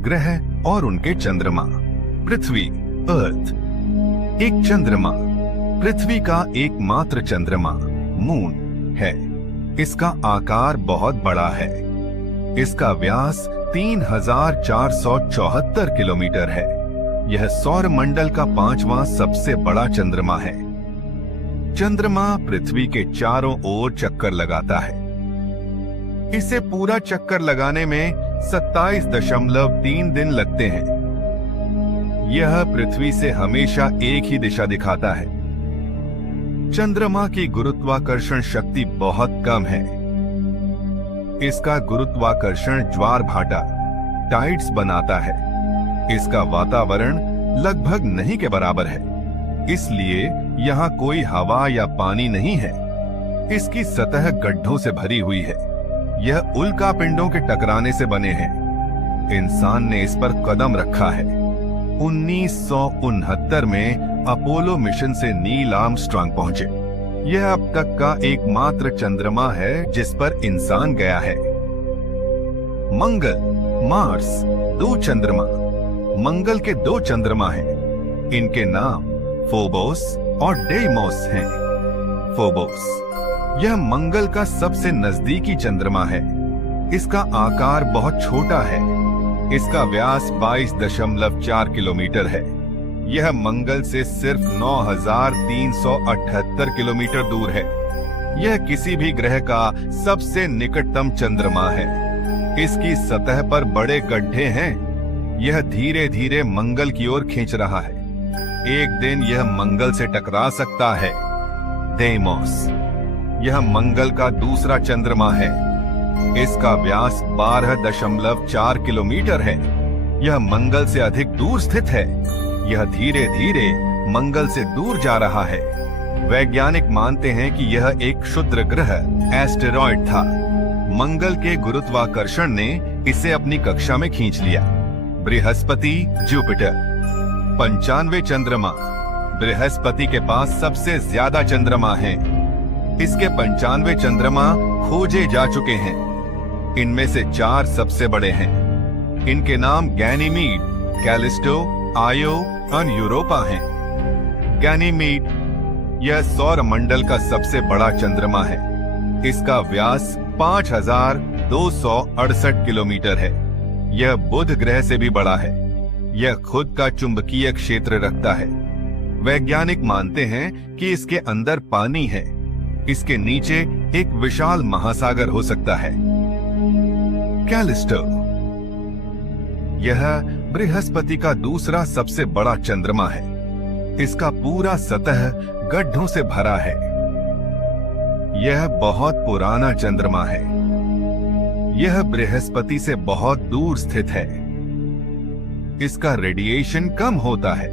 ग्रह और उनके चंद्रमा। पृथ्वी, अर्थ, एक चंद्रमा। पृथ्वी का एकमात्र चंद्रमा मून है। इसका आकार बहुत बड़ा है। इसका व्यास 3474 किलोमीटर है। यह सौर मंडल का 5वां सबसे बड़ा चंद्रमा है। चंद्रमा पृथ्वी के चारों ओर चक्कर लगाता है। इसे पूरा चक्कर लगाने में 27.3 दिन लगते हैं। यह पृथ्वी से हमेशा एक ही दिशा दिखाता है। चंद्रमा की गुरुत्वाकर्षण शक्ति बहुत कम है। इसका गुरुत्वाकर्षण ज्वार भाटा, टाइड्स बनाता है। इसका वातावरण लगभग नहीं के बराबर है, इसलिए यहाँ कोई हवा या पानी नहीं है। इसकी सतह गड्ढों से भरी हुई है। यह उल्का पिंडों के टकराने से बने हैं। इंसान ने इस पर कदम रखा है। 1969 में अपोलो मिशन से नील आर्मस्ट्रांग पहुंचे। यह अब तक का एकमात्र चंद्रमा है जिस पर इंसान गया है। मंगल, मार्स, 2 चंद्रमा। मंगल के 2 चंद्रमा हैं। इनके नाम फोबोस और डेइमोस हैं। फोबोस, यह मंगल का सबसे नजदीकी चंद्रमा है। इसका आकार बहुत छोटा है। इसका व्यास 22.4 किलोमीटर है। यह मंगल से सिर्फ 9378 किलोमीटर दूर है। यह किसी भी ग्रह का सबसे निकटतम चंद्रमा है। इसकी सतह पर बड़े गड्ढे हैं। यह धीरे धीरे मंगल की ओर खींच रहा है। एक दिन यह मंगल से टकरा सकता है। डेइमोस, यह मंगल का दूसरा चंद्रमा है। इसका व्यास 12.4 किलोमीटर है। यह मंगल से अधिक दूर स्थित है। यह धीरे धीरे मंगल से दूर जा रहा है। वैज्ञानिक मानते हैं कि यह एक क्षुद्र ग्रह एस्टेरॉयड था। मंगल के गुरुत्वाकर्षण ने इसे अपनी कक्षा में खींच लिया। बृहस्पति, जुपिटर, 95 चंद्रमा। बृहस्पति के पास सबसे ज्यादा चंद्रमा हैं। इसके 95 चंद्रमा खोजे जा चुके हैं। इनमें से 4 सबसे बड़े हैं। इनके नाम गैनीमीड, कैलिस्टो, आयो और यूरोपा हैं। गैनीमीड, यह सौर मंडल का सबसे बड़ा चंद्रमा है। इसका व्यास 5268 किलोमीटर है। यह बुध ग्रह से भी बड़ा है। यह खुद का चुंबकीय क्षेत्र रखता है। वैज्ञानिक मानते हैं कि इसके अंदर पानी है। इसके नीचे एक विशाल महासागर हो सकता है। कैलिस्टो, यह बृहस्पति का दूसरा सबसे बड़ा चंद्रमा है। इसका पूरा सतह गड्ढों से भरा है। यह बहुत पुराना चंद्रमा है। यह बृहस्पति से बहुत दूर स्थित है। इसका रेडिएशन कम होता है।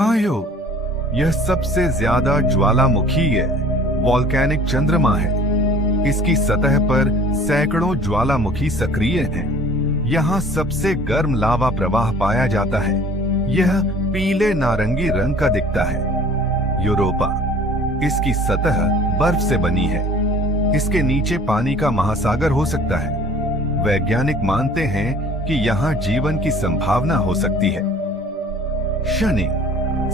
आयो, यह सबसे ज्यादा ज्वालामुखी वॉल्केनिक चंद्रमा है। इसकी सतह पर सैकड़ों ज्वालामुखी सक्रिय हैं। यहाँ सबसे गर्म लावा प्रवाह पाया जाता है। यह पीले नारंगी रंग का दिखता है। यूरोपा, इसकी सतह बर्फ से बनी है। इसके नीचे पानी का महासागर हो सकता है। वैज्ञानिक मानते हैं कि यहाँ जीवन की संभावना हो सकती है। शनि,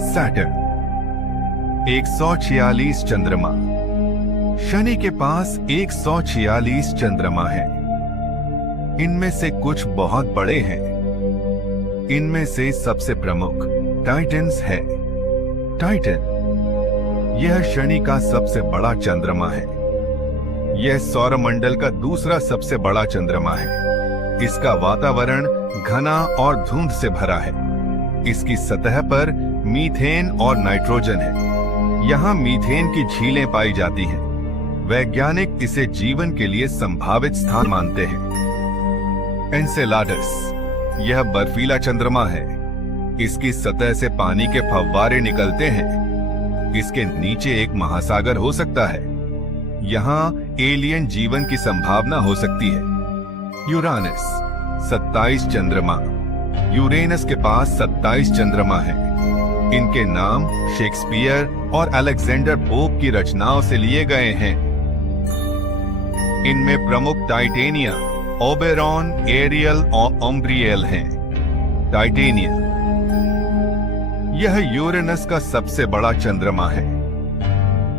सैटर्न, 146 चंद्रमा। शनि के पास 146 चंद्रमा हैं। इनमें से कुछ बहुत बड़े हैं। इनमें से सबसे प्रमुख टाइटन्स है। टाइटन, यह शनि का सबसे बड़ा चंद्रमा है। यह सौरमंडल का दूसरा सबसे बड़ा चंद्रमा है। इसका वातावरण घना और धुंध से भरा है। इसकी सतह पर मीथेन और नाइट्रोजन है। यहाँ मीथेन की झीलें पाई जाती हैं। वैज्ञानिक इसे जीवन के लिए संभावित स्थान मानते हैं। एनसेलाडस, यह बर्फीला चंद्रमा है। इसकी सतह से पानी के फव्वारे निकलते हैं। इसके नीचे एक महासागर हो सकता है। यहाँ एलियन जीवन की संभावना हो सकती है। यूरानस, 27 चंद्रमा। यूरेनस के पास 27 चंद्रमा हैं। इनके नाम शेक्सपियर और अलेक्जेंडर पोप की रचनाओं से लिए गए हैं। इनमें प्रमुख टाइटेनिया, ओबेरॉन, एरियल और उम्ब्रियल हैं। टाइटेनियम, यह यूरेनस का सबसे बड़ा चंद्रमा है।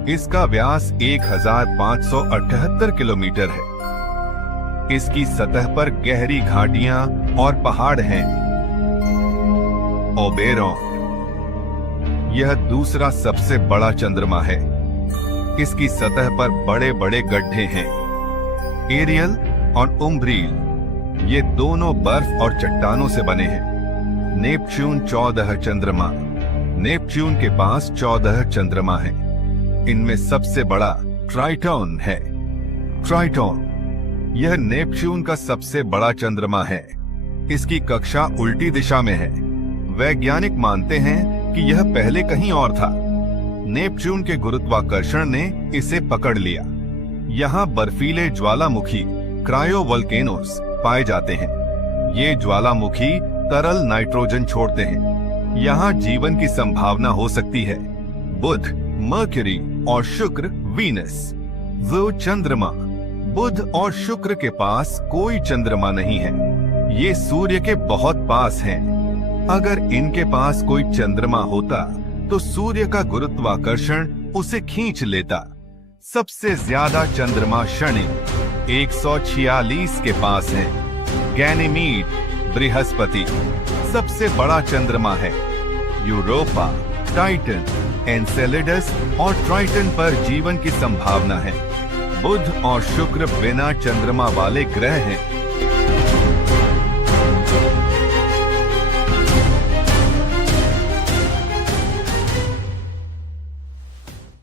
इसका व्यास 1578 किलोमीटर है। इसकी सतह पर गहरी घाटियां और पहाड़ हैं। ओबेरॉन, यह दूसरा सबसे बड़ा चंद्रमा है। इसकी सतह पर बड़े बड़े गड्ढे हैं। एरियल और उम्ब्रियल, ये दोनों बर्फ और चट्टानों से बने हैं। नेपच्यून 14 चंद्रमा। नेपच्यून के पास 14 चंद्रमा हैं। इनमें सबसे बड़ा ट्राइटॉन है। ट्राइटॉन, यह नेपच्यून का सबसे बड़ा चंद्रमा है। इसकी कक्षा उल्टी दिशा में है। वैज्ञानिक मानते हैं कि यह पहले कहीं और था। नेपच्यून के गुरुत्वाकर्षण ने इसे पकड़ लिया। यहाँ बर्फीले ज्वालामुखी क्रायोवोल्केनोस पाए जाते हैं। ये ज्वालामुखी तरल नाइट्रोजन छोड़ते हैं। यहाँ जीवन की संभावना हो सकती है। बुध, मर्क्यूरी और शुक्र, वीनस। वो चंद्रमा, बुध और शुक्र के पास कोई चंद्रमा नहीं है। ये सूर्य के बहुत पास हैं। अगर इनके पास कोई चंद्रमा होता तो सूर्य का गुरुत्वाकर्षण उसे खींच लेता। सबसे ज्यादा चंद्रमा शनि 146 के पास है। गैनीमीड, बृहस्पति सबसे बड़ा चंद्रमा है। यूरोपा, टाइटन, एनसेलेडस और ट्राइटन पर जीवन की संभावना है। बुध और शुक्र बिना चंद्रमा वाले ग्रह हैं।